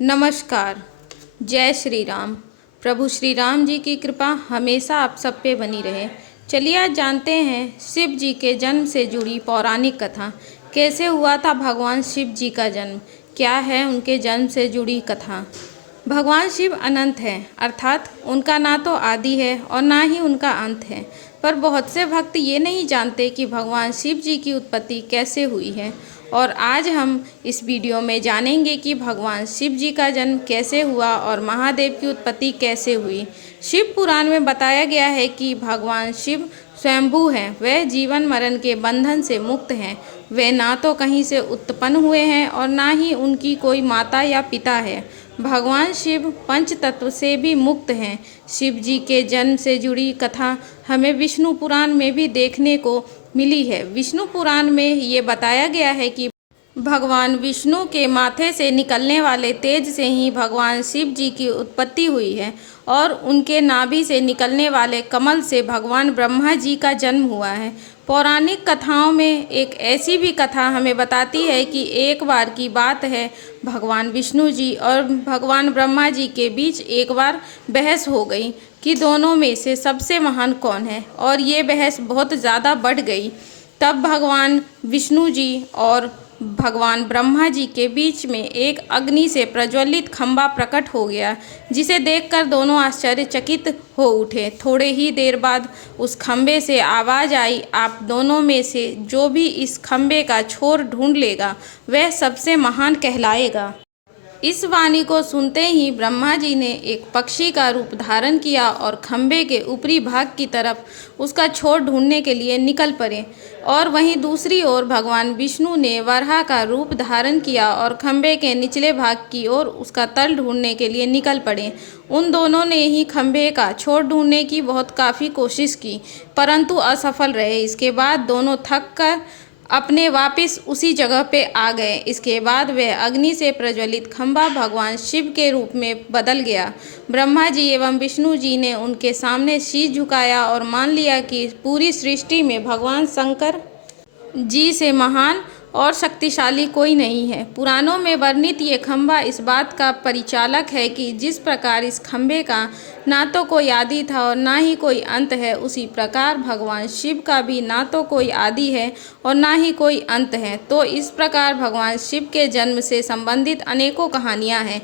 नमस्कार। जय श्री राम। प्रभु श्री राम जी की कृपा हमेशा आप सब पे बनी रहे। चलिए आज जानते हैं शिव जी के जन्म से जुड़ी पौराणिक कथा। कैसे हुआ था भगवान शिव जी का जन्म, क्या है उनके जन्म से जुड़ी कथा। भगवान शिव अनंत हैं, अर्थात उनका ना तो आदि है और ना ही उनका अंत है। पर बहुत से भक्त ये नहीं जानते कि भगवान शिव जी की उत्पत्ति कैसे हुई है। और आज हम इस वीडियो में जानेंगे कि भगवान शिव जी का जन्म कैसे हुआ और महादेव की उत्पत्ति कैसे हुई। शिव पुराण में बताया गया है कि भगवान शिव स्वयंभू हैं, वे जीवन मरण के बंधन से मुक्त हैं। वे ना तो कहीं से उत्पन्न हुए हैं और ना ही उनकी कोई माता या पिता है। भगवान शिव पंच तत्व से भी मुक्त हैं। शिव जी के जन्म से जुड़ी कथा हमें विष्णु पुराण में भी देखने को मिली है। विष्णु पुराण में ये बताया गया है कि भगवान विष्णु के माथे से निकलने वाले तेज से ही भगवान शिव जी की उत्पत्ति हुई है और उनके नाभि से निकलने वाले कमल से भगवान ब्रह्मा जी का जन्म हुआ है। पौराणिक कथाओं में एक ऐसी भी कथा हमें बताती है कि एक बार की बात है, भगवान विष्णु जी और भगवान ब्रह्मा जी के बीच एक बार बहस हो गई कि दोनों में से सबसे महान कौन है, और ये बहस बहुत ज़्यादा बढ़ गई। तब भगवान विष्णु जी और भगवान ब्रह्मा जी के बीच में एक अग्नि से प्रज्वलित खंभा प्रकट हो गया, जिसे देखकर दोनों आश्चर्यचकित हो उठे। थोड़े ही देर बाद उस खंभे से आवाज़ आई, आप दोनों में से जो भी इस खंभे का छोर ढूंढ लेगा वह सबसे महान कहलाएगा। इस वाणी को सुनते ही ब्रह्मा जी ने एक पक्षी का रूप धारण किया और खंभे के ऊपरी भाग की तरफ उसका छोर ढूंढने के लिए निकल पड़े। और वहीं दूसरी ओर भगवान विष्णु ने वराह का रूप धारण किया और खंभे के निचले भाग की ओर उसका तल ढूंढने के लिए निकल पड़े। उन दोनों ने ही खंभे का छोर ढूंढने की काफ़ी कोशिश की, परंतु असफल रहे। इसके बाद दोनों थक कर अपने वापस उसी जगह पे आ गए। इसके बाद वह अग्नि से प्रज्वलित खंभा भगवान शिव के रूप में बदल गया। ब्रह्मा जी एवं विष्णु जी ने उनके सामने शीश झुकाया और मान लिया कि पूरी सृष्टि में भगवान शंकर जी से महान और शक्तिशाली कोई नहीं है। पुराणों में वर्णित ये खंभा इस बात का परिचालक है कि जिस प्रकार इस खंभे का ना तो कोई आदि था और ना ही कोई अंत है, उसी प्रकार भगवान शिव का भी ना तो कोई आदि है और ना ही कोई अंत है। तो इस प्रकार भगवान शिव के जन्म से संबंधित अनेकों कहानियाँ हैं।